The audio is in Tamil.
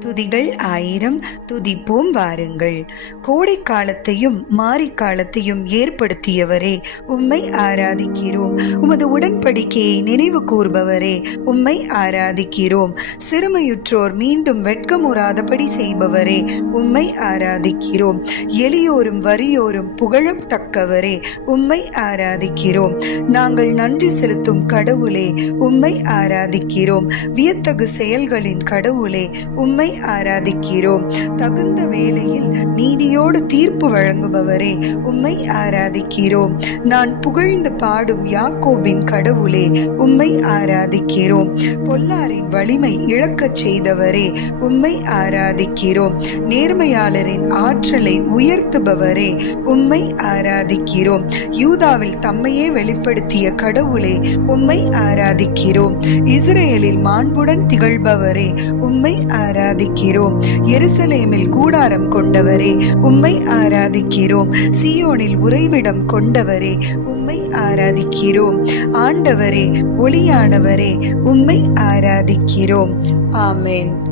துதிகள் ஆயிரம் துதிப்போம் வாருங்கள். கோடை காலத்தையும் மாரிக்காலத்தையும் ஏற்படுத்தியவரே உம்மை ஆராதிக்கிறோம். உமது உடன்படிக்கையை நினைவு கூர்பவரே உம்மை ஆராதிக்கிறோம். சிறுமையுற்றோர் மீண்டும் வெட்கமுறாதபடி செய்பவரே உம்மை ஆராதிக்கிறோம். எளியோரும் வறியோரும் புகழும் தக்கவரே உம்மை ஆராதிக்கிறோம். நாங்கள் நன்றி செலுத்தும் கடவுளே உம்மை ஆராதிக்கிறோம். வியத்தகு செயல்களின் கடவுளே உம்மை ஆராதிக்கிறோம். தகுந்த வேளையில் நீதியோடு தீர்ப்பு வழங்குபவரே உம்மை ஆராதிக்கிறோம். நான் புகழ்ந்து பாடும் யாக்கோபின் கடவுளே உம்மை ஆராதிக்கிறோம். பொல்லாரின் வலிமை இழக்கச் செய்தவரே உம்மை ஆராதிக்கிறோம். நேர்மையாளரின் ஆற்றலை உயர்த்துபவரே உம்மை ஆராதிக்கிறோம். யூதாவில் தம்மையே வெளிப்படுத்திய கடவுளே உம்மை ஆராதிக்கிறோம். இஸ்ரேலில் மாண்புடன் திகழ்பவரே உம்மை ஆராதிக்கிறோம். எருசலேமில் கூடாரம் கொண்டவரே உம்மை ஆராதிக்கிறோம். சியோனில் உறைவிடம் கொண்டவரே உம்மை ஆராதிக்கிறோம். ஆண்டவரே ஒளியானவரே உம்மை ஆராதிக்கிறோம். ஆமேன்.